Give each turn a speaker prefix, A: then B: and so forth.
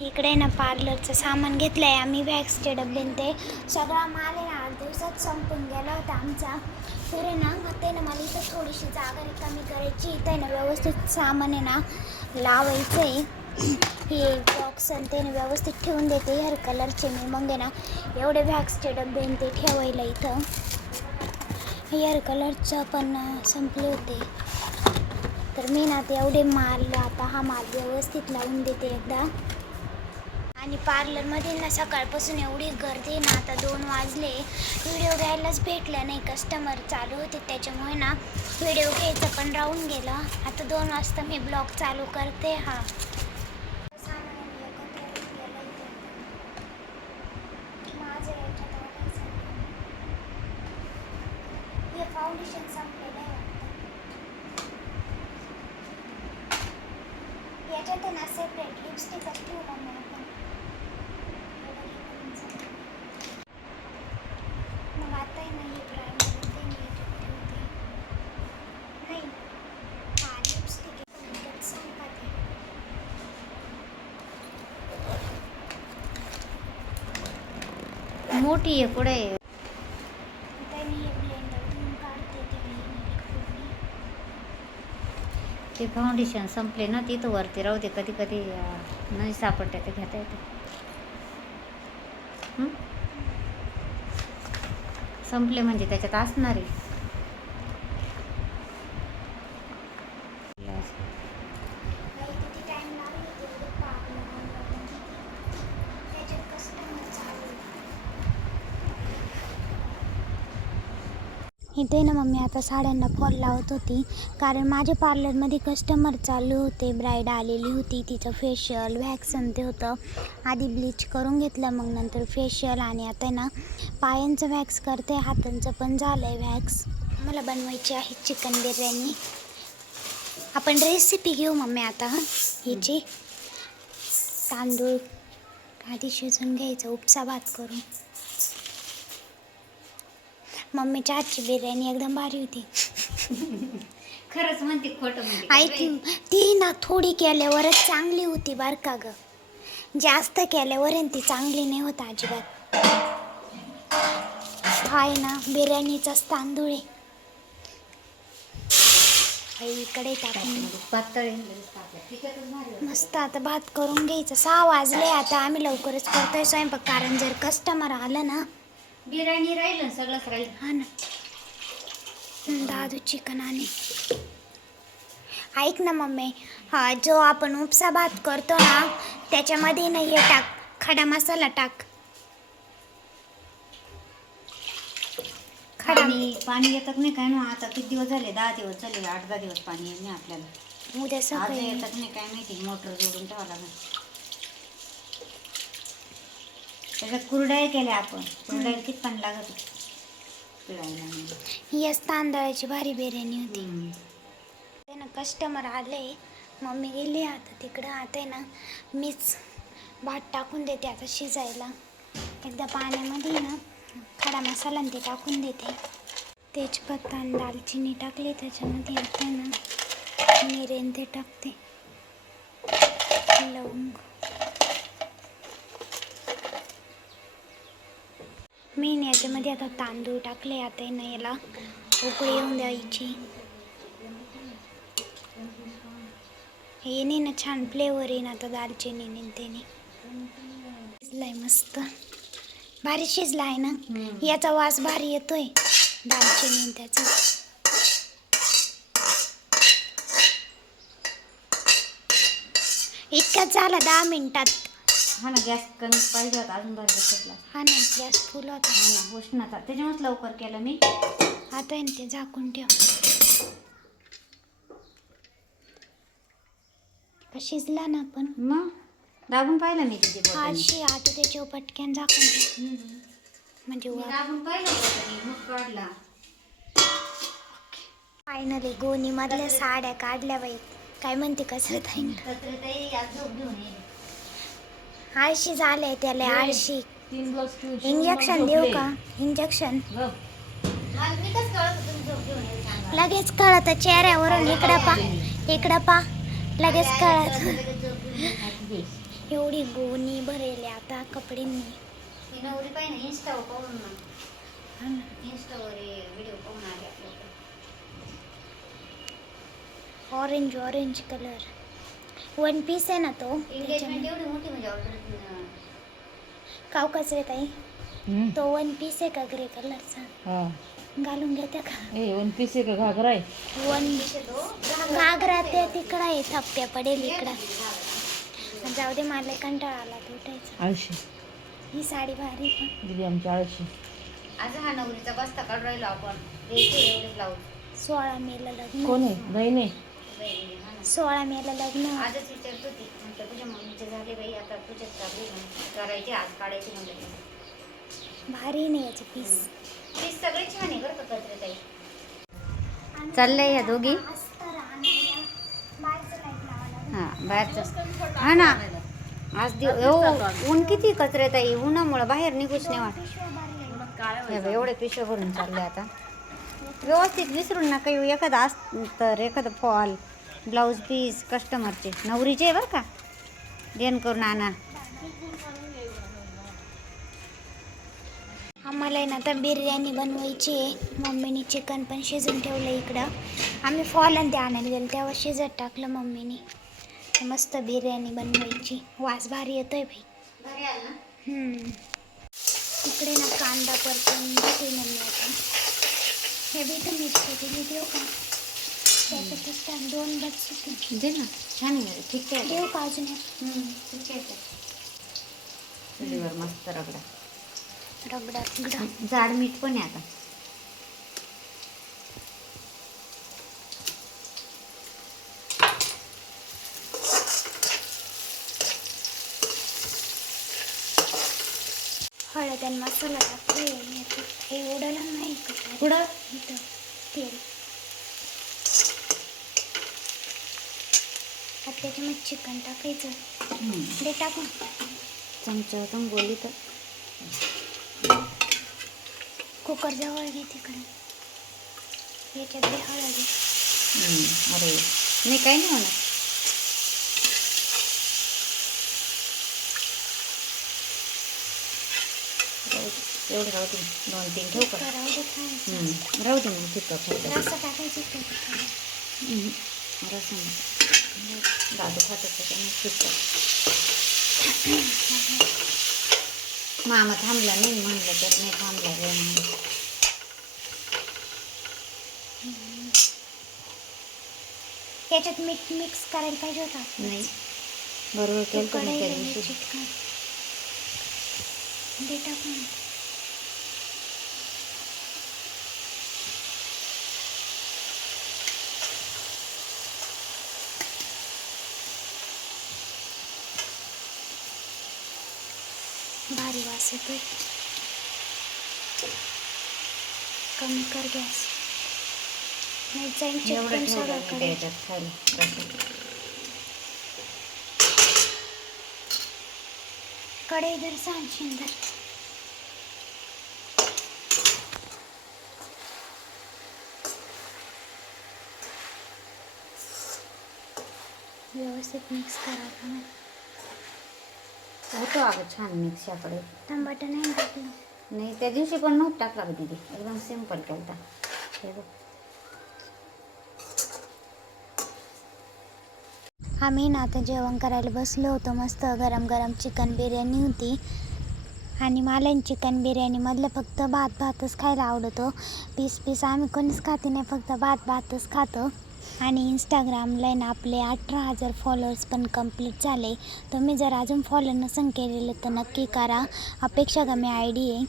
A: इकडे ना पार्लरचं सामान घेतलं आहे आम्ही वॅक्सचे डबे ते. सगळा माल आहे ना आठ दिवसात संपून गेला होता आमचा. तर आहे ना मग ते ना मला इथं थोडीशी जागा रिकामी करायची. इथं आहे ना व्यवस्थित सामान आहे ना लावायचं आहे हे बॉक्स आणि ते ना व्यवस्थित ठेवून देते. हेअर कलरचे मी. मग आहे ना एवढे वॅक्सचे डबे ते ठेवायला इथं. हेअर कलरचं पण संपले होते. तर मी ना ते एवढे माल आता हा माल व्यवस्थित लावून देते एकदा. आणि पार्लरमध्ये ना सकाळपासून एवढी गर्दी आहे ना आता दोन वाजले. व्हिडिओ घ्यायलाच भेटला नाही. कस्टमर चालू होते त्याच्यामुळे ना व्हिडिओ घ्यायचं पण राहून गेलं. आता दोन वाजता मी ब्लॉग चालू करते. हा. फाउंडेशन संपलेलं आहे वाटतं. याच्यात आहे ना सेपरेट लिपस्टिकच ठेवू मग आपण एवढं हे करून चालेल. मग आता आहे ना हे प्रायमर ते मी याच्यात ठेवते नाही हा लिपस्टिक आहे संपत आहे
B: मोठी आहे पुढे.
A: ते
B: फाउंडेशन संपले ना तिथं वरती राहू दे कधी कधी नाही सापडते ते घेता येते. संपले म्हणजे त्याच्यात असणार. आहे
A: बाई किती टाइम लागला तेवढं पाक लावून त्याच्यात कस्टमर चालू इथे ना मम्मी आता साड्यांना फॉल लावत होती. कारण माझ्या पार्लरमध्ये कस्टमर चालू होते. ब्राईड आलेली होती. तिचं फेशियल वॅक्सन ते होतं. आधी ब्लीच करून घेतलं मग नंतर फेशियल आणि आता ना पायांचं वॅक्स करते. हातांचं पण झालं आहे वॅक्स मला बनवायची आहे चिकन बिर्याणी आपण रेसिपी घेऊ मम्मी आता ह्याची तांदूळ आधी शिजून घ्यायचं. उपसा भात करून. मम्मीच्या हातची बिर्याणी एकदम भारी होती.
B: खरंच म्हणते खोटं
A: आई
B: म्हणते
A: ती ती ना थोडी केल्यावरच चांगली होती बर का ग. जास्त केल्यावर आहे ना ती चांगली नाही होत अजिबात. हा आहे ना बिर्याणीचाच तांदूळ आहे. आई, इकडे टाकून
B: पातळ आहे, लगेच टाकलं. तिच्यातच भारी होतं.
A: मस्त आता भात करून घ्यायचं. सहा वाजले आता आम्ही लवकरच करतोय स्वयंपाक. कारण जर कस्टमर आलं ना
B: बिर्याणी राहील ना सगळंच राहील.
A: हा ना. दादू चिकन आणि ऐक ना मम्मी हा जो आपण उपसा भात करतो ना त्याच्यामध्ये ना हे टाक खडा मसाला टाक. खडा.
B: पाणी पाणी येतात नाही काय ना आता किती दिवस झाले? दहा दिवस झाले आठ दहा दिवस पाणी येत नाही आपल्याला.
A: उद्या
B: आज
A: सकाळी.
B: येतात नाही काय माहिती? मोटर जोडून ठेवा लागेल. त्याच्यात कुरड्या केल्या आपण. कुरड्या किती पाणी लागत पिळायला म्हणजे.
A: यस तांदळाची भारी बिर्याणी होती.
B: हम्म.
A: ते ना कस्टमर आले मम्मी गेली आता तिकडं. आता आहे ना मीच भात टाकून देते आता शिजायला. एकदा पाण्यामध्ये ना खडा मसाला ते टाकून देते. तेजपत्ता आणि दालचिनी टाकली त्याच्यामध्ये आता ना मिरे आणि ते टाकते. लवंग. मी ना याच्यामध्ये आता तांदूळ टाकले आता ना याला. उकळी येऊन द्यायची. येणे ना छान फ्लेवर येईन आता दालचिनी त्याने. शिजलाय मस्त. भारी शिजला आहे ना. याचा वास भारी येतोय. दालचिनी त्याचा. इतकाच झाला दहा मिनिटात.
B: हा ना गॅस कमी पाहिजे होता अजून बरं बसला
A: हा ना गॅस फुल होता.
B: हा ना उष्णता त्याच्यामुळेच लवकर केलं मी.
A: आता आहे ना ते झाकून ठेव. का शिजला ना पण.
B: मग? दाबून पाहिलं मी
A: हा
B: बोटांनी.
A: शी आता त्याच्यावर पटक्यान झाकून ठेव.
B: हम्म.
A: म्हणजे
B: मी
A: वा
B: दाबून पाहिलं बोटांनी, मग काढला.
A: फायनली गोणी मधल्या साड्या काढल्या बाई. काय म्हणते कसं ताई
B: आज झोप घेऊन ये.
A: आळशी झाले त्याला आळशी.
C: तीन
A: इंजेक्शन देऊ का? इंजेक्शन. लगेच कळत चेहऱ्यावरून इकडं पा इकडं पा. लगेच कळत. एवढी गोणी भरेली आता कपड्यांनी.
B: नवरी पाहिजे इंस्टावर पाहून ना.
A: ना.
B: इंस्टावर व्हिडिओ पाहून आले आपल्याकडे.
A: Orange orange colour one piece आहे ना तो.
B: एवढी मोठी म्हणजे ऑर्डर
A: काव कचरे ताई. तो वन पीस आहे का ग्रे कलरचा
C: हा.
A: घालून घेत्या का?
C: ए वन पीस आहे का? घागरा आहे?
A: वन घागरा ते तिकडं आहे थप्प्या पडेल इकडं. जाऊ दे मला कंटाळा आला तो उठायचा
C: आळशी.
A: ही साडी भारी पण
C: दिली आमची आळशी.
B: आज हा नवरीचा बस्ता काढून राहिलो आपण. द्यायचे एवढे ब्लाऊज
A: सोळा मेला लग्न.
C: कोण आहे? बहीण आहे?
A: सोळा मेला लग्न.
B: आजच विचारत होती. म्हटलं तुझ्या मम्मीचे झाले बाई आता तुझ्याच चालू. करायचे आज काढायचे म्हणजे
A: भारी नाही याचे पीस
B: पीस सगळे छान आहे बरं का कचरे ताई चाललंय या दोघी. हां बाहेरचं. हा ना. आज दिव हो ऊन किती कचरे ताई उन्हामुळं बाहेर निघूच नाही वाट हे एवढे पिशव्या भरून चालले आता. व्यवस्थित विसरून नका येऊ. एखादा आस तर एखादं फॉल ब्लाऊज पीस कस्टमरचे. नवरीचे आहे बरं का? देण करून आणा
A: आम्हाला आहे ना आता बिर्याणी बनवायची आहे. मम्मीने चिकन पण शिजून ठेवलं इकडं. आम्ही फॉल आणि ते आणायला गेलो तेव्हा शिजत टाकलं मम्मीने. तर मस्त बिर्याणी बनवायची. वास भारी येतोय भाई हम्म. इकडे ना कांदा परतून घेते ना मी आता. हे बीट मिरची दिली देऊ का? त्याच्यातच टाक दोन बस
B: दे ना. छान आहे ठीक आहे.
A: देऊ का अजून एक?
B: ठीक आहे चुलीवर मस्त रगडा.
A: रगडा रगडा.
B: जाड मीठ पण आहे आता.
A: हळद आणि मसाला टाकते हे उडाला नाही का?
B: पुढं?
A: इथं तेल. आता त्याच्यामध्ये चिकन टाकायचं. ते टाकून.
B: चमचा होता गोली तर.
A: कुकर जवळ घे तिकडे. याच्यात बी हळद.
B: अरे नाही काही नाही होणार. राहू. एवढं राहू दे दोन तीन ठेवू का?
A: करावं दे
B: राहू दे मग तिथं
A: रस्सा टाकायचं त्याच्यात?
B: रसम दादू खात त्याच्यामुळे मामा थांबला नाही म्हणलं तर नाही थांबला रे म्हणून
A: याच्यात मीठ मिक्स करायला पाहिजे होतं.
B: नाही बरोबर केलं त्या
A: कढईला
B: दिवशी
A: भारी वास येतोय. कमी कर गॅस. नाही जाईन चिकन सगळं कडे इधर सांगशील तर व्यवस्थित मिक्स करायचं
B: होतं अगं छान मिक्स याकडे.
A: टमाटर नाही टाकलं?
B: नाही त्या दिवशी पण नव्हतं टाकला का दिदी. एकदम सिंपल केलता. हे बघ.
A: आम्ही ना आता जेवण करायला बसलो होतो. मस्त गरम गरम चिकन बिर्याणी होती. आणि मला चिकन बिर्याणीमधलं फक्त भात भातच खायला आवडतो. पीस पीस आम्ही कोणीच खाते नाही फक्त भात भातच खातो. आणि इंस्टाग्रामला ना आपले अठरा हजार फॉलोअर्स पण कंप्लीट झाले. तुम्ही जर अजून फॉलो नसून केलेलं तर नक्की करा. अपेक्षा कमी आय डी आहे.